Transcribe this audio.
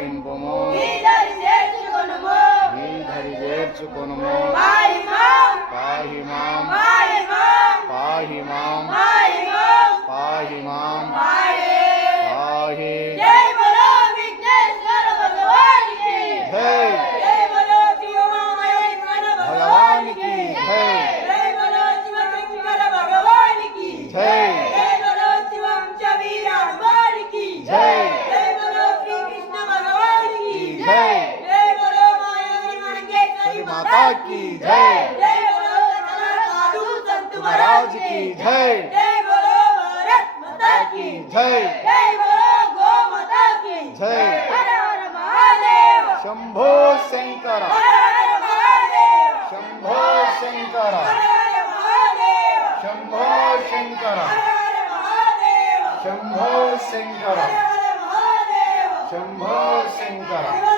ఆలకింపుము నీ దరి చేర్చుకొనుము నీ ధరి చేర్చుకొనుము పాహి మాం పాహి మాం పాహి మాం పాహి మాం పాహి మాం పాహి మాం పాహి పాహి జై బలో విఘ్నేశ్వర భగవానికి జై జై బలో శివమహేశ్వర భగవానికి జై జై బలో శివశంకర భగవానికి జై జై బలో శివంశ వీర హనుమానికి జై జై బలో శ్రీకృష్ణ భగవానికి జై జై బలో మాయావి మహేశ్వరి మాతా की जय జై బలో సకల సాధు సంతు महाराज की जय జై బలో భారత్ మాతా की जय జై బలో గో మాతా की जय హర హర మహాదేవ शंभो शंकर హర హర మహాదేవ शंभो शंकर హర హర మహాదేవ शंभो शंकर హర హర మహాదేవ शंभो शंकर హర హర మహాదేవ शंभो शंकर శివ